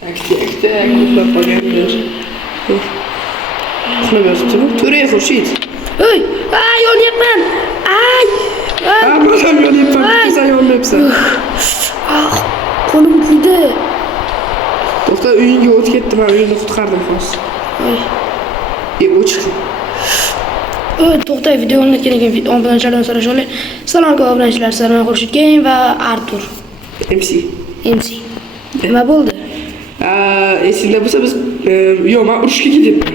Taktikda ko'plab qolganlar. Uxlab yotibdimi? To'ray Xurshid. Ey, ay, yonyapman. Ay. Mana ham yonyapman. Sen yonyapsan. Ah, qo'lim kuydi. To'xta, uyingga o'tib ketdim, men uyingni qutqardim xolos. O'chdi. To'xta, video olinayotgan ekan. Obunachilardan so'rash o'rni. Salom alaykum obunachilar, Salom Xurshid Game va Artur. MC. Nima bo'ldi? Esingda bo'lsa biz yo'q, men urushga ketibman.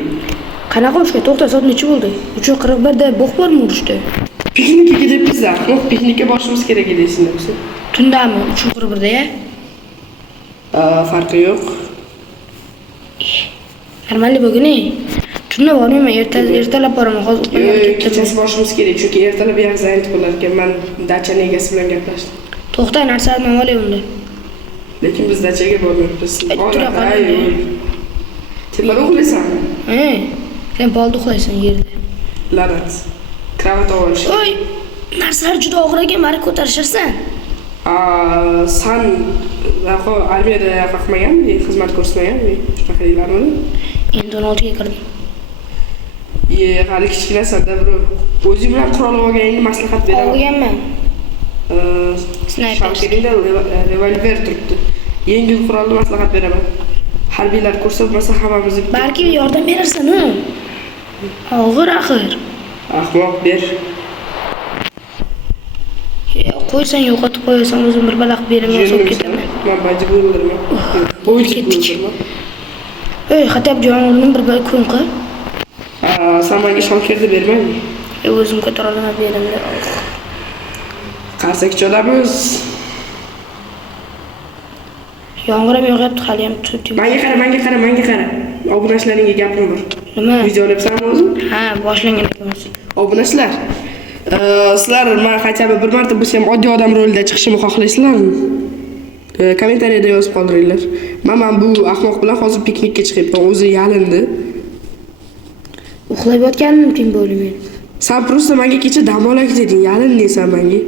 Qanaqa urushga? To'xta, soat necha bo'ldi? 3:41 da bo'q bormi urushda? Piknikka ketibmiz. Piknikka borishimiz kerak edi esingda bo'lsa. Tundami? 3:41 da ya? Farqi yo'q. Normalniy bugun. Tunda bormayman, ertalab boraman. Hozir kechasi borishimiz kerak, chunki ertalab yaxshi zanjit bo'lar ekan. Men dachani egasi bilan gaplashdim. To'xta, narsalarni olay unda. Lekin biz dachaga bormayapmiz. Tura qoldi. Tepada uxlaysanmi? Sen polda uxlaysan yerda. La'nat. Kravat olish. Oy, narsalar juda og'ir ekan, mari ko'tarisharsan. San armiyada qaqmaganmi, xizmat ko'rsatmaganmi? Shunaqa deylarmi? Endi 16 ga kirdim. Hali kichkinasan-da, bro. O'zing bilan qurol olganingni maslahat beraman. Olganman. Shavkatda revolver turibdi. Yengil qurolni maslahat beraman. Harbiylar ko'rsa bo'lmasa hammamizni balki yordam berarsan-ku. Og'ir axir. Ahmoq ber. Qo'ysan, yo'qotib qo'yasan, o'zim bir balaq beraman, so'rab ketaman. Men majburdirman. Ketdik. Ey, xatab jonimni bir kun qil. Sen menga shavkatni bermaymi? O'zim ko'tara olaman, berimda. Qarsak cholamiz. Yomg'ir ham yog'yapti, hali ham turibdi. Menga qara. Obunachilaringga gapim bor. Nima? Video olyapsanmi o'zing? Ha, boshlangan ekanmiz. Obunachilar, sizlar men qaytabi bir marta bo'lsa ham oddiy odam rolida chiqishimni xohlaysizlarmi? Kommentariyada yozib qoldiringlar. Men bu ahmoq bilan hozir piknikka chiqyapman. O'zi yalindi. Uxlab yotganim kim bo'ldi? Sen просто menga kecha dam olak deding, yalindingsan menga.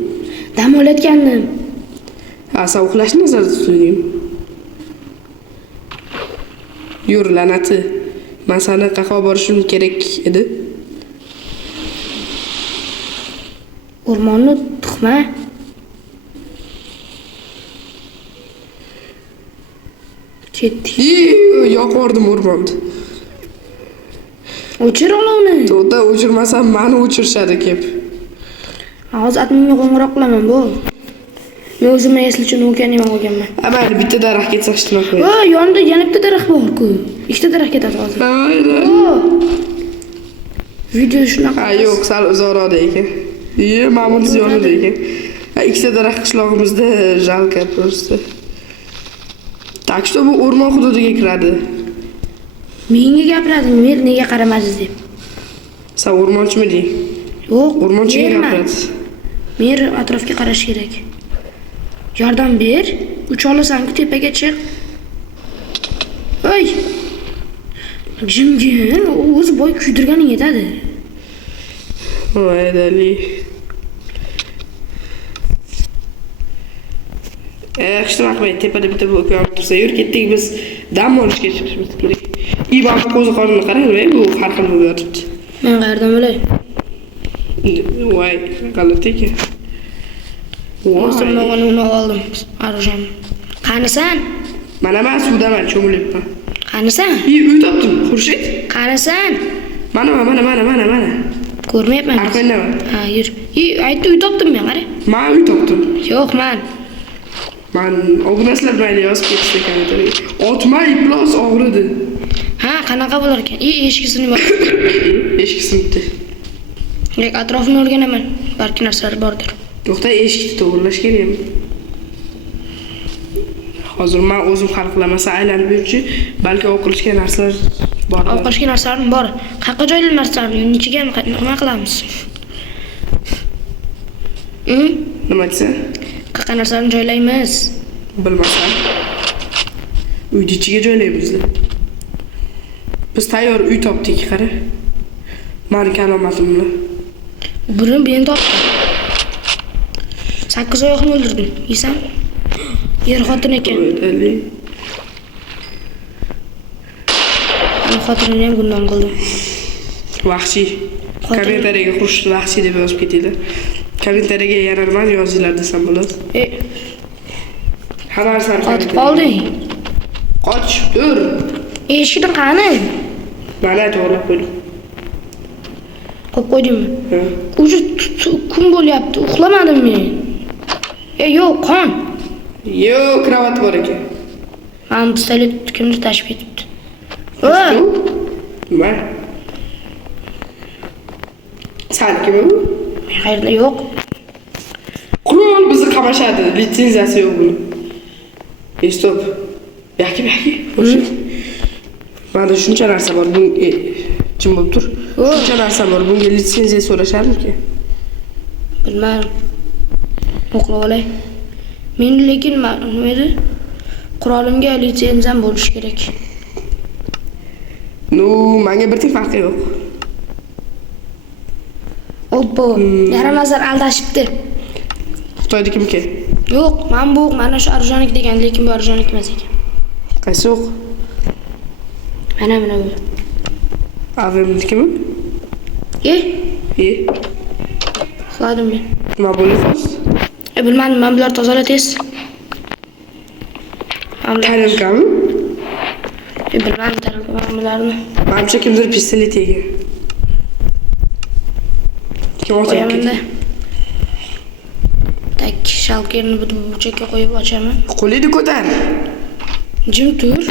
Dam olayotgandim. Sen uxlashni nazarda tutding. Yur la'nati. Men seni qahva borishim kerak edi. O'rmonni tuxma. Ketdik. Yoqordim o'rmonni. O'chir olovni. To'da o'chirmasam meni o'chirishadi kep. Hozir adminga qo'ng'iroq qilaman bu. Men o'zimni eslashni o'rganayman olganman. Mayli, bitta daraxt ketsa hech qo'y. Yonida yana bitta daraxt bor-ku. Ikkita daraxt ketadi hozir. Video shunaqa. Yo'q, sal uzoqroqda ekan. Ma'mur yonida ekan. Ikkita daraxt qishlog'imizda jalka просто. Так что bu o'rmon hududiga kiradi. Menga gapiradi, men nega qaramadingiz deb. Sen o'rmonchimiding? Yo'q, o'rmonchiga gapiradi. Men atrofga qarash kerak. Yordam ber, uch olasan-ku tepaga chiq. Voy. Jimgin, o'zi boy kuydirganing yetadi. Voy dali. Qishloqda tepada bitta blok yonib tursa, yur ketdik biz dam olishga chiqishimiz kerak. Ivan qo'zi qorinni qarang, bu har xil bo'lib yotibdi. Men qayerdan bilay? Voy, g'alati-ku. O'zimdan uni oldim. Arjam. Qanisan? Mana men suvdaman, cho'milibman. Qanisan? Uy topdim, Xurshid. Qanisan? Mana. Ko'rmayapman. Aqo'naman. Ha, yur. Aytdi uy topdim men, qara. Men uy topdim. Yo'q, men obunachilar mayli yozib ketishdi kommentariyaga. Otma iplos og'ridi. Ha, qanaqa bo'lar ekan? Eshikisini bor. Eshikisini bitta. Lek atrofini o'rganaman. Balki narsalar bordir. To'xta, eshikni to'g'irlash kerakmi? Hozir men o'zim hal qilamasa aylanib yurchi, balki o'qilishga narsalar bor. O'qilishga narsalar bor. Qayerga joylar narsalar, nichiga nima qilamiz? Nima deysan? Qayerga narsalarni joylaymiz? Bilmasam. Uyni ichiga joylaymiz. Biz tayyor uy topdik, qara. Meni kalomatim bilan. Birini ben topdim. 8 oyoqni o'ldirdim. Yeysan? Yer xotin ekan. O'tali. Men xotinini ham gumon qildim. Vahshiy. Kommentariyaga qo'shib vahshiy deb yozib ketinglar. Kommentariyaga yana nima yozinglar desam bo'ladi. Hamma narsani Qotib qolding. Qoch, tur. Eshikni qani? Mana to'g'rilab qo'ydim. Qo'yib qo'ydingmi? Ha. Уже kun bo'lyapti, uxlamadim men. Yo'q, qon. Yo'q, kravat bor ekan. Men pistolet kimdir tashib ketibdi. Nima? Salkimi? Qayerda yo'q. Qurol bizni qamashadi, litsenziyasi yo'q buni. Stop. Yo'q. Mana shuncha narsa bor. Bu jim bo'lib tur. Shuncha narsa bor. Bunga litsenziya so'rasharmi-ki? Bilmadim. O'qlab olay. Men lekin nima edi? Qurolimga litsenziyam bo'lishi kerak. Menga bir tik farqi yo'q. Oppo, yaramazlar aldashibdi. Xitoynikimki? Yo'q, mana shu Arjoniki degan, lekin bu Arjoniki emas ekan. Qaysi yo'q? Mana bu. Avemnikimi? Uxladim men. Nima bo'ldi hozir? Bilmadim, men bular tozala tez. Tarimkami? Bilmadim, bularni. Menimcha kimdir pistolet yegan. Kim ochib ketdi? Tak, shalkerni bu burchakka qo'yib ochaman. Qo'lingni ko'tar. Jim tur.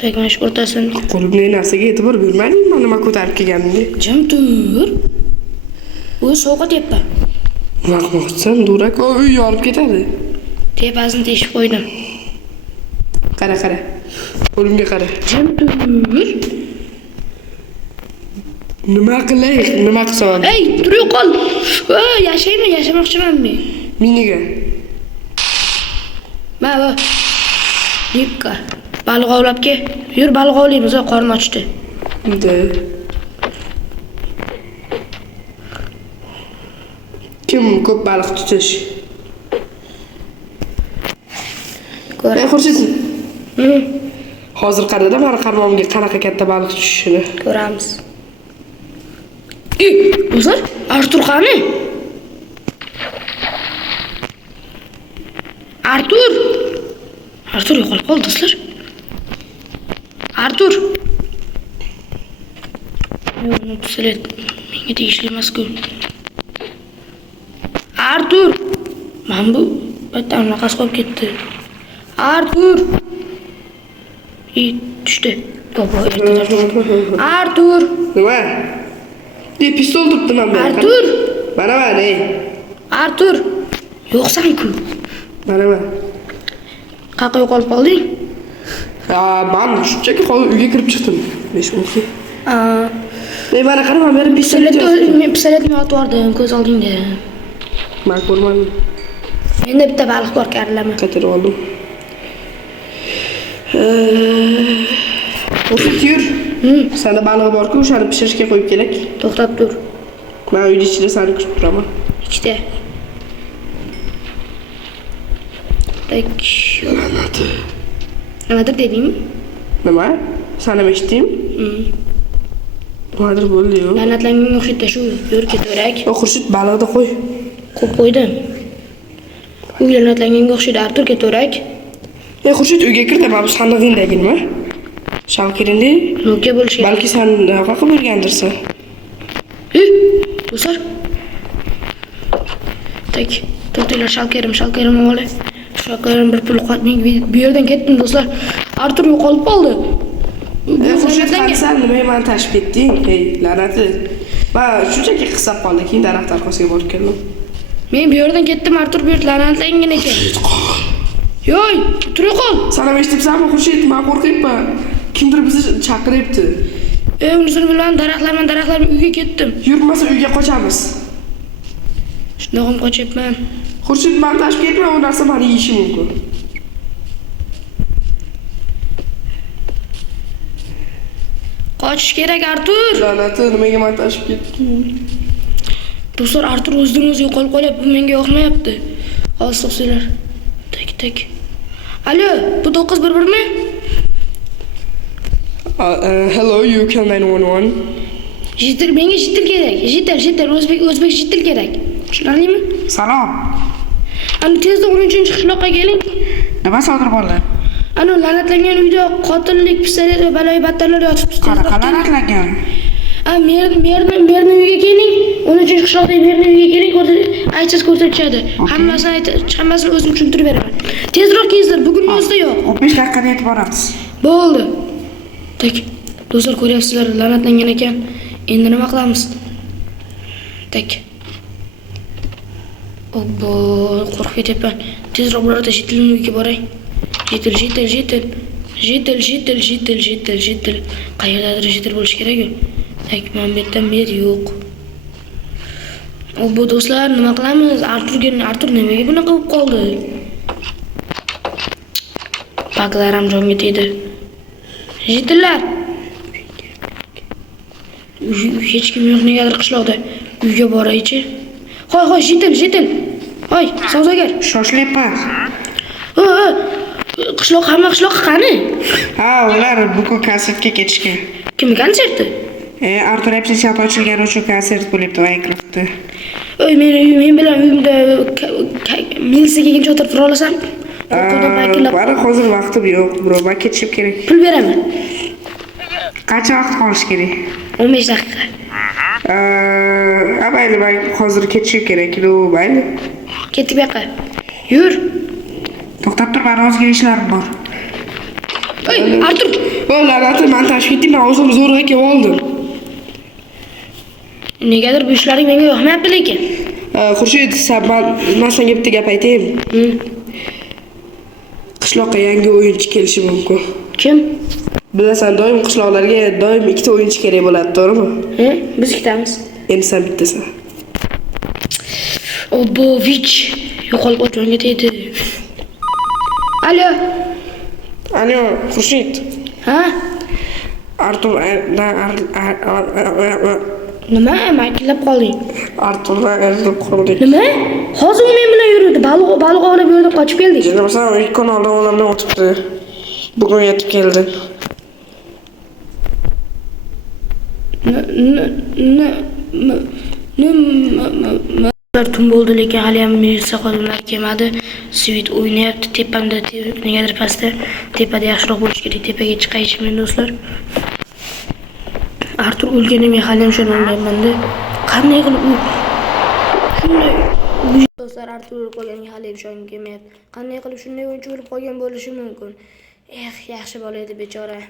Tak, mana shu o'rtasini. Qo'limni narsaga e'tibor bermadingmi? Nima ko'tarib kelganimga? Jim tur. U sovqotyapman. Nima qilmoqchisan? Durak, uy yorib ketadi. Tepasini teshib qo'ydim. Qara. Qo'limga qara. Jim tur. Nima qilay? Nima qilsam? Ey, tur qol. Yashamoqchiman men. Miniga. Mana bu. Lipka. Baliq ovlab kel. Yur baliq ovlaymiz, qornim ochdi. Kim ko'p baliq tutish? Ko'r. Xurshid. Hozir qarada meni qarmog'imga qanaqa katta baliq tushishini ko'ramiz. Do'stlar, Artur qani? Artur yo'qolib qoldi, do'stlar. Artur. Yo'q, pistolet menga tegishli emas-ku. Artur. Men bu bitta naqas qolib ketdi. Artur. Tushdi. Artur. Nima? Pistol turibdi men bilan. Artur. Mana, ey. Artur. Yo'qsan-ku. Mana. Qayerga yo'qolib qolding? Men shunchaki uyga kirib chiqdim. 5 minutga. Mana qara, men beri men pistoletni otib yubordim ko'z oldingda. Men ko'rmadim. Menda bitta baliq bor, karlama. Qaytarib oldim. Yur. Senda baliq bor-ku, o'shani pishirishga qo'yib kelak. To'xtab tur. Men uyda ichida seni kutib turaman. Ichda. Tak. Nimadir dedingmi? Nima? Seni eshitdingmi? Nimadir bo'ldi-yu. La'natlanganga o'xshaydi shu. Yur ketaverak. Xurshid baliqni qo'y. Qo'yib qo'ydim. Uy la'natlanganga o'xshaydi, Artur ketaverak. Xurshid uyga kirdi, mana bu sandig'ingdagimi? Shavkirinda? Nega bo'lishi? Balki sen nima qilib bo'lgandirsan. Do'stlar. Tak, to'xtanglar, shalkerim olay. Shalkerim bir pul qotmang. Bu yerdan ketdim, do'stlar. Artur yo'qolib qoldi. Xurshid, sen nima meni tashib ketding? Ey, la'nati. Men shunchaki qisab qoldi, keyin daraxt orqasiga borib keldim. Men bu yerdan ketdim, Artur bu yerda la'natlangan ekan. Yo'y, tura qol. Sana eshitibsanmi, Xurshid? Men qo'rqyapman. Kimdir bizni chaqiryapti. Unisini bilmadim, daraxtlar uyga ketdim. Yurmasa uyga qochamiz. Shundoq qochyapman. Xurshid, men tashib ketmay, u narsa meni yeyishi mumkin. Qochish kerak, Artur. La'nati, nimaga men tashib ketdim? Do'stlar, Artur o'zidan o'zi yo'qolib qolyapti, bu menga yoqmayapti. Hozir to'xtanglar. Tak. Alo, bu 911 mi? Hello, you call 911. Jitil, menga jitil kerak. Jitil, o'zbek jitil kerak. Tushunarlimi? Salom. Ana tezda 13-qishloqqa keling. Nima sodir bo'ldi? Ana la'natlangan uyda qotillik, pistolet va baloyi battarlar yotibdi. Qanaqa la'natlangan? Merni uyiga keling. 13-qishloqdagi merni uyiga keling, aytsiz ko'rsatishadi. Hammasini o'zim tushuntirib beraman. Tezroq kelinglar, bugun yozda yo'q. 15 daqiqada yetib boramiz. Bo'ldi. Tak. Do'stlar ko'ryapsizlar, la'natlangan ekan. Endi nima qilamiz? Tak. Obbo, qo'rqib ketyapman. Tezroq birorta jitilning uyiga boray. Jitil. Qayerdadir jitil bo'lish kerak-ku. Tak, men bu yerda mer yo'q. Obbo, do'stlar, nima qilamiz? Artur nimaga bunaqa bo'lib qoldi? Baglar ham jonga tegdi. Jitillar. Hech kim yo'q, negadir qishloqda. Uyga boraychi. Hoy, jitil. Hoy, savdogar. Shoshilyapman. Hamma qishloqqa qani? Ha, ular bugun konsertga ketishgan. Kim konserti? Artur Epstein ochilgani uchun konsert bo'lyapti Minecraftda. Men bilan uyimda militsiya kelguncha o'tirib tura olasam? Bari hozir vaqtim yo'q, bro. Men ketishim kerak. Pul beraman. Qancha vaqt qolish kerak? 15 daqiqa. Mayli, men hozir ketishim kerak. Mayli. Ketdik bu yoqqa. Yur. To'xtab tur, men o'zga ishlarim bor. Artur. La'nati, men tashib ketdim, men o'zim zo'rg'a kelib oldim. Negadir bu ishlaring menga yoqmayapti lekin. Xurshid, men senga bitta gap aytayim. Qishloqqa yangi o'yinchi kelishi mumkin. Kim? Bilasan, doim qishloqlarga doim ikkita o'yinchi kerak bo'ladi, to'g'rimi? Biz ikkitamiz. Endi sen bittasan. Obbo, vich. Yo'qolib o'tjonga tegdi. Alo, Xurshid. Ha? Artur, Nima? Makillab qolding. Arturdan ayrilib qoldik. Nima? Hozir u men bilan yurdi. Baliq ovlab yurdi, qochib keldik. Sen 2 kun oldin olamdan o'tibdi. Bugun yetib keldi. Tun bo'ldi, lekin hali ham militsiya xodimlari kelmadi. Svit o'ynayapti tepamda, negadir pastda. Tepada yaxshiroq bo'lish kerak. Tepaga chiqaychi men do'stlar. Artur o'lganini men hali ham tushunolmayapman-da. Qanday qilib u shunday do'stlar, Artur o'lib qolganiga hali ham ishongim kelmayapti. Qanday qilib shunday o'yinchi o'lib qolgan bo'lishi mumkin? Yaxshi bola edi bechora.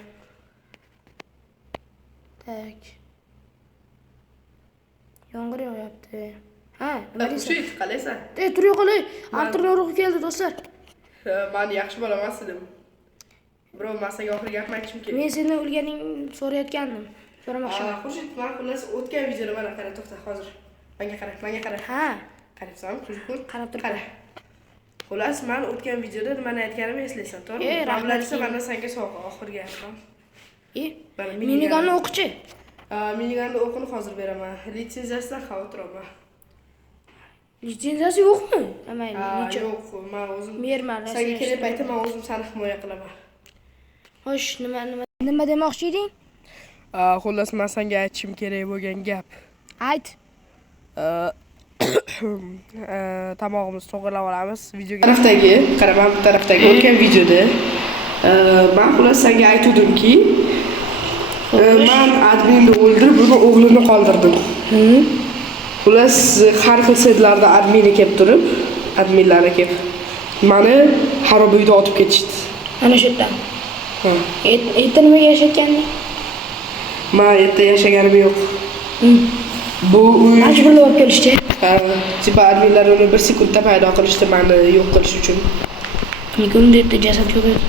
Tak. Yomg'ir yog'yapti. Ha, nima deysan? Xurshid, qalaysan? Tur yo'qolay. Arturning ruhi keldi do'stlar. Men yaxshi bola emas edim. Bro, men senga oxirgi gapni aytishim kerak. Men sendan o'lganing so'rayotgandim. So'ramoqchiman. Xurshid, men xullas o'tgan videoni mana qara, to'xta hozir. Menga qara. Ha, Qaraysan, Xurshid? qarab tur. Qara. Xullas, men o'tgan videoda nimani aytganimni eslaysan, to'g'rimi? Rahmat. Mendan senga sovg'a oxirgi gapim. Miniganni o'qichi. Miniganni o'qini hozir beraman. Litsenziyasidan xavotir olma. Litsenziyasi yo'qmi? Mayli, necha? Yo'q, men o'zim. Merman. Senga kelib aytaman, men o'zim seni himoya qilaman. Xo'sh, nima demoqchi eding? Xullas, men senga aytishim kerak bo'lgan gap. Ayt. Tomog'imiz to'g'rilab olamiz. Videoga qaraman bu tarafdagi o'tgan videoda men xullas senga aytuvdimki, men adminni o'ldirib, uni o'g'lini qoldirdim. Xullas, har xil saytlarda admini kelib turib, adminlari kelib meni xarob uyda otib ketishdi. Ana shu yerdan. Erta nimaga yashayotganding? Men erta yashaganim yo'q. Bu uy Majburlab olib kelishdi. Tipa adminlar uni 1 sekundda paydo qilishdi meni yo'q qilish uchun. Nega unda yerda jasad yo'q edi?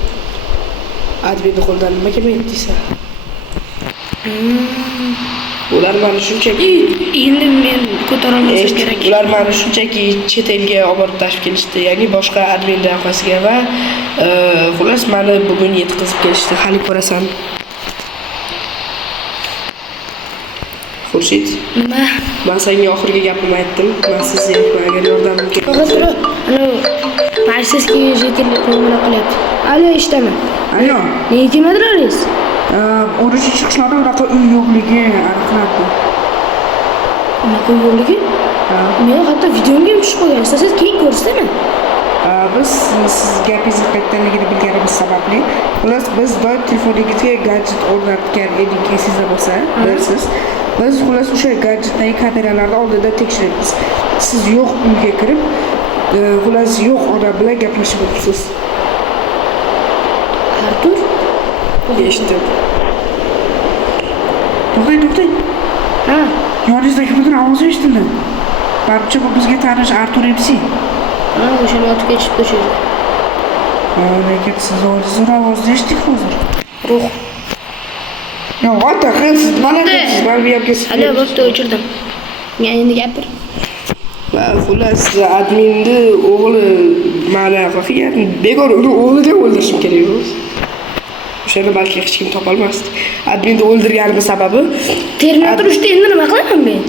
Adminni qo'ldan nima kelmayapti deysan? Ular meni shunchaki endi men ko'tara olmasam kerak. Ular meni shunchaki chet elga olib borib tashib kelishdi, ya'ni boshqa admin davasiga va xullas meni bugun yetkazib kelishdi. Hali ko'rasan. Xurshid, Nima? men senga oxirgi gapimni aytdim. Men sizga agar yordamim kerak To'g'ri tur. Ana Marsizga yetkazib qo'ng'iroq qilyapti. Alo, eshitaman. Ayo, Nega kelmadilaringiz? 13 qishloqda unaqa uy yo'qligi aniqlandi. Unaqa yo'qligi? Men hatto videomga ham tushib qolgan. Istasangiz keyin ko'rsataman. Biz siz gapingizni qaytganligini bilganimiz sababli, xullas biz doim telefoningizga gadjet o'rnatgan edik, esingizda bo'lsa, bilasiz. Biz xullas o'sha gadjetdagi kameralarni oldindan tekshiramiz. Siz yo'q uyga kirib, xullas yo'q odam bilan gaplashib o'tibsiz. Artur, eshitdim. To'xtang. ha, Yoningizda kimdir ovozi eshitildi. Barcha bu bizga tanish Artur MC. ha, o'shani otib ketishib ko'chirdi. Lekin siz o'zingiz ovozni eshitdik hozir. Ruh. Yo, ota, siz mana siz bu yerga Alo, bo'pti, o'chirdim. Men endi gapir. Va xullas adminni o'g'li mana qilgan. Bekor uni o'g'lini o'ldirishim kerak edi. O'shani balki hech kim topolmasdi. Adminni o'ldirganim sababi Terminator 3da endi nima qilaman men?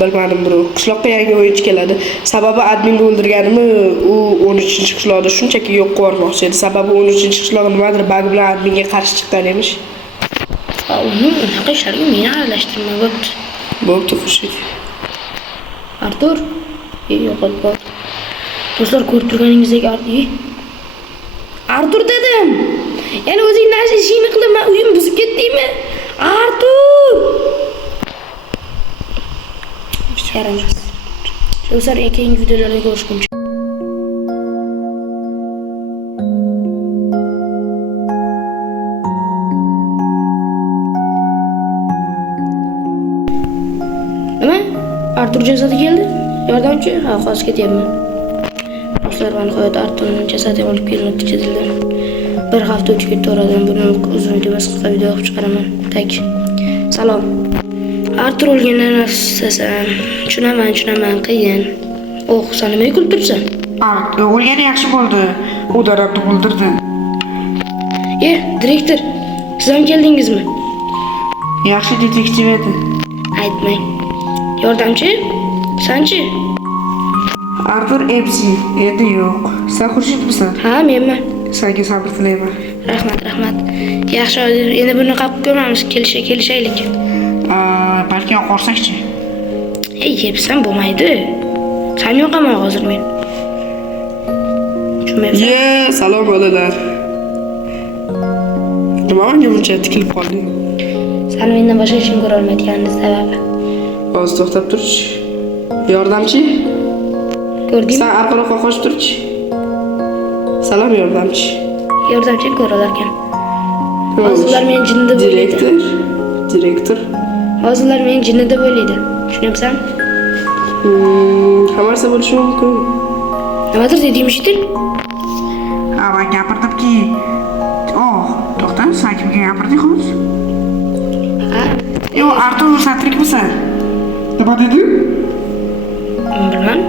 bilmadim bro. Qishloqqa yangi o'yinchi keladi. Sababi adminni o'ldirganimni u 13-qishloqda shunchaki yo'q qilmoqchi edi. Sababi 13-qishloq nimadir bug bilan adminga qarshi chiqqan emish. Uni unaqa ishlarga meni aralashtirma, bo'pti. Bo'pti, Xurshid. Artur, yo'qolib qoldi. Do'stlar, ko'rib turganingizdek Artur dedim. Yana o'zing narsa ishingni qilib, men uyim buzib ketdingmi? Artur! Yaramas. Do'stlar, keyingi videolarda ko'rishguncha. Nima? Artur jasadi keldi. Yordamchi? Ha, hozir ketyapman. Do'stlar, men nihoyat Arturning jasadini olib kelib ketildim. Bir hafta o'tib ketdi oradan. Buni uzun emas, qisqa video qilib chiqaraman. Tak. Salom. Artur o'lganini istasam, tushunaman, qiyin. Sen nimaga kulib turibsan? O'lgani yaxshi bo'ldi. U darabni o'ldirdi. Direktor, siz ham keldingizmi? Yaxshi detektiv edi. Aytmang. Yordamchi? Sanchi? Artur MC endi yo'q. Sen Xurshidmisan? Ha, menman. Senga sabr tilayman. Rahmat. Yaxshi, endi buni qabul ko'ramiz. Kelishaylik. Balki qo'rsakchi. Yebsam bo'lmaydi. Sen yo'qaman hozir men. Tushunmayapsan? Salom bolalar. Nima menga buncha tikilib qolding? Sen mendan boshqa hech kim ko'ra olmayotganingiz sababi. Hozir to'xtab turchi. Yordamchi? Ko'rdingmi? Sen orqaroqqa qochib turchi. Salom yordamchi. Yordamchi ko'ralarkan. Hozirlar meni jinni deb o'ylaydi. Direktor. Hozirlar meni jinni deb o'ylaydi. Tushunyapsan? Hammasi bo'lishi mumkin. Nimadir dediğim şeydir. Ben gapirdimki, to'xta, sen kimga gapirding hozir? Yo, Artur, sen tirikmisan? Nima deding? Bilmem.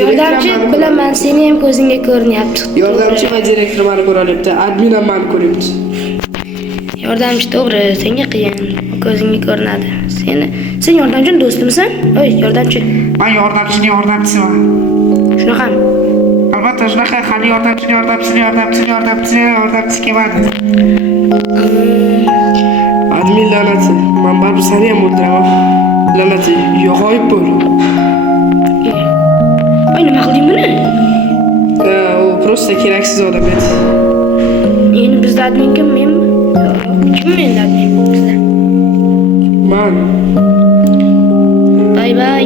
Yordamchi bilaman, seni ham ko'zingga ko'rinyapti. Yordamchi va direktor meni ko'ryapti, admin ham meni ko'ryapti. Yordamchi to'g'ri, senga qiyin, ko'zingga ko'rinadi. Sen yordamchining do'stimisan? Oy, yordamchi. Men yordamchining yordamchisiman. Shunaqami? Albatta shunaqa, hali yordamchisi kelmadi. Admin la'nati, men baribir seni ham o'ldiraman. La'nati, yo'qoyib bo'l. Oy, nima qilding buni? U prosta keraksiz odam edi. Endi bizda admin kim, menmi? Kim endi admin bizda? Man. Bay bay.